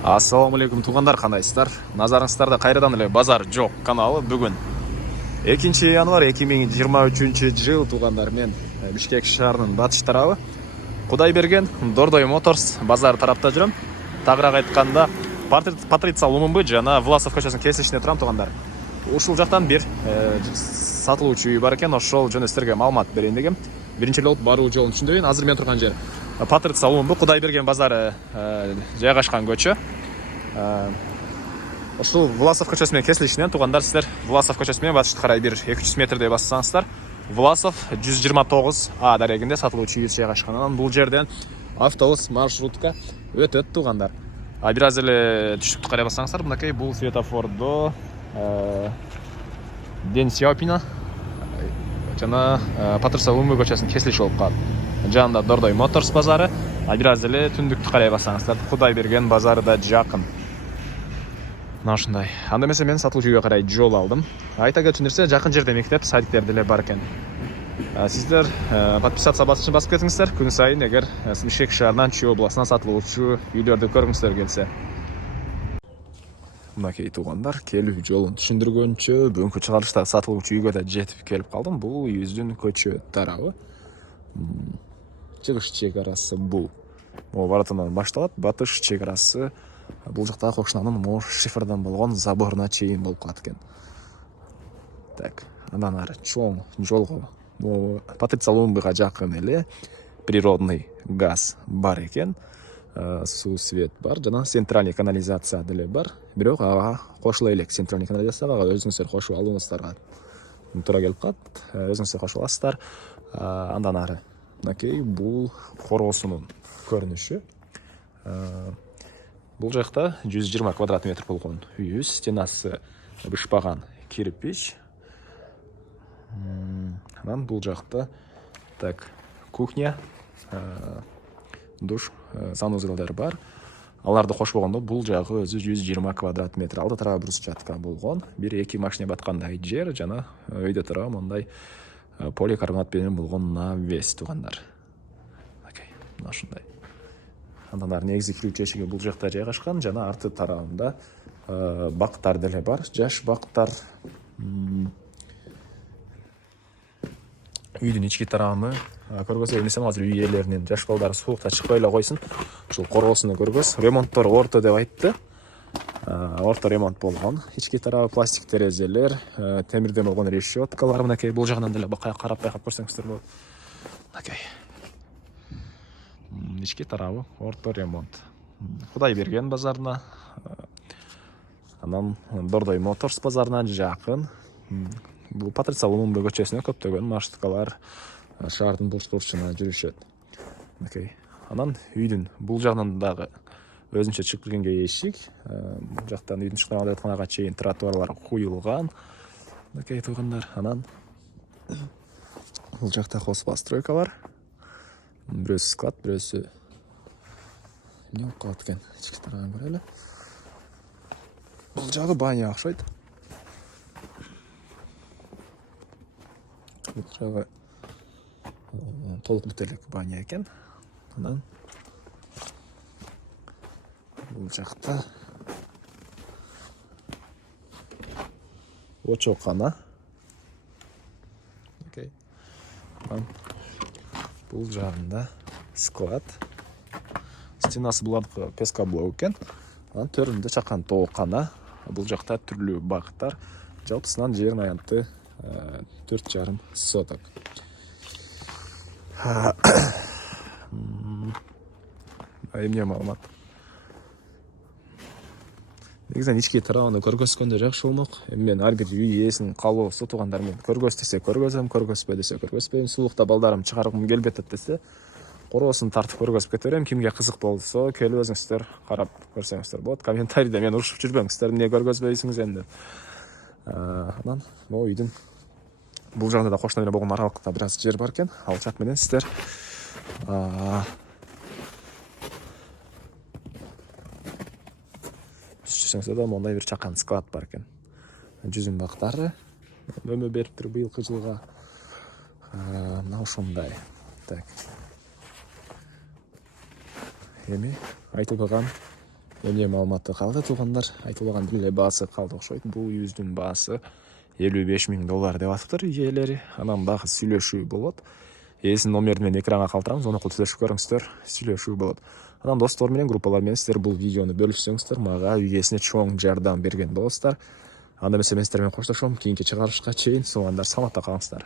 Ассаламу алейкум туғандар, қандайсыздар? Назарыңыздарда қайрадан эле базар жоқ каналы. Бүгін 2 январь 2023 жыл туғандар. Мен Бишкек шаарынын батыш тарабы Кудайберген Дордой Моторс базар тарапта жүрөм. Тагыраак айтканда Патриция Лумумбы жана Власов көчөсүнүн кесилишинде турам туғандар. Ушул жактан бир сатылуучу үй бар экен, ошол жөнүндө силерге маалымат берейин дегем. Биринчи болуп баруу жолунун үстүндөйүн. Азыр мен турган жер Патриция Лумумбы Кудайберген базары жайгашкан көчө. Ошол Власов көчөсү менен кесилишинен тугандар, силер Власов көчөсү менен батышты карай бир 200 метрдей бассаңыздар, Власов 129 А дарегинде сатылуучу үй жайгашкан. Анан бул жерден автобус маршрутка өтөт тугандар. Бир аз эле түштүктү карай бассаңыздар, мынакей бул светофордо Ден Сяопина жана Патриция Лумумбы көчөсүнүн кесилиши болуп калат. Жанында Дордой Моторс базары, бир аз эле түндүктү карай бассаңыздар, Кудайберген базары да жакын. Мына ушундай. Анда эмесе мен сатылуучу үйгө карай жол алдым. Айта кетчү нерсе, жакын жерде мектеп, садиктер деле бар экен. Сиздер подписаться басычын басып кетиңиздер. Күн сайын эгер Бишкек шаарынан Чүй областынан сатылуучу үйлөрдү көргүңүздөр келсе. Мынакей тугандар, келүү жолун түшүндүргөнчө бүгүнкү чыгарылышта сатылуучу үйгө да жетип келип калдым. Бул үйүбүздүн көчө тарабы. Чыгыш чек арасы бул. Могу баратынан башталат, батыш чек арасы бул жакта кошунанын могу шифрдан болгон заборуна чейин болуп калат экен. Так, андан ары чоң жолго могу Патриция Лумумбыга жакын эле природный газ бар экен. Суу свет бар, жана центральный канализация деле бар. Бирок ага кошула элек центральный канализацияга өзүңүздөр кошуп алууңуздарга туура келип калат. Өзүңүздөр кошуп аласыздар. Андан ары мынакей бул короосунун көрүнүшү. Бул жакта 120 квадрат метр болгон үйүбүз, стенасы бышпаган кирпич. Анан бул жакта так кухня, душ, санузелдер бар. Аларды кошпогондо бул жагы өзү 120 квадрат метр. Алда тарабы брусчатка болгон. 1-2 машина баткандай жер жана өйдө тарабы мондай поликарбонат менен болгон навес тугандар. Окей, мына ушундай. Андан ары негизи кирүүчү эшиги бул жакта жайгашкан жана арты тарабында бактар деле бар. Жаш бактар. Үйдүн ички тарамы көргөзө эмесем, азыр үй ээлеринин жаш балдары суукта чыкпай эле койсун. Ушул короосуну көргөз. Ремонттор орто деп айтты. Орто ремонт болгон. Ички тарабы пластик терезелер, темирден болгон решеткалар. Мынакей бул жагынан деле карап байкап көрсөңүздөр болот. Мынакей. Ички тарабы орто ремонт. Кудайберген базарына, анан Дордой Моторс базарына жакын. Бул Патриция Лумумбы көчөсүнө көптөгөн маршруткалар шаардын бурчтурчуна жүрүшөт. Мынакей. Анан үйдүн бул жагынан дагы өзүнчө чыгып киргенге эшик. Бул жактан үйдүн чыккан адатканага чейин тротуарлар куюлган. Мынакей тугандар. Анан бул жакта хозпостройкалар. Бирөөсү склад, бирөөсү эмне болуп калат экен? Ички тарабын көрөлү. Бул жагы баня окшойт. Бул жагы толук бүтөлүк баня экен. Анан бул жакта очокана. Окей. Бул жагында склад. Стенасы булардыкы пескоблок экен. Анан төрүндө чакан тоокана. Бул жакта түрлүү бактар. Жалпысынан жердин аянты 4,5 соток. Эмне маалымат? Негизинен ички тарабын көргөзгөндө жакшы болмок. Мен ар бир үй ээсинин каалоосу тугандар, мен көргөз десе көргөзөм, көргөзбө десе көргөзбөйм. Сулукта балдарым чыгаргым келбетет десе короосун тартып көргөзүп кете берем. Кимге кызык болсо келип өзүңүздөр карап көрсөңүздөр болот. Комментарийде мен урушуп жүрбөңүздөр, эмне көргөзбөйсүңүз эми деп. Анан могу үйдүн бул жагында да кошуна менен болгон аралыкта бир аз жер бар экен. Ал жак менен сиздер түшүрсөңүздөр да мондай бир чакан склад бар экен. Жүзүм бактары өмө бериптир быйылкы жылга. Мына ушундай. Так. Эми айтылбаган эмне маалыматы калды туугандар, айтылган деле баасы калды окшойт. Бул үйүздүн баасы $55.000 деп атыптыр ээлери. Анан дагы сүйлөшүү болот. Ээсинин номерин мен экранга калтырабыз, ону түзөшүп көрүңүздөр, сүйлөшүү болот. Анан достор менен, группалар менен сиздер бул видеону бөлүшсөңүздөр, мага үйгесине чоң жардам берген болосуздар. Анда эмесе мен сиздер менен коштошом. Кийинки чыгарылышка чейин саламатта калыңыздар.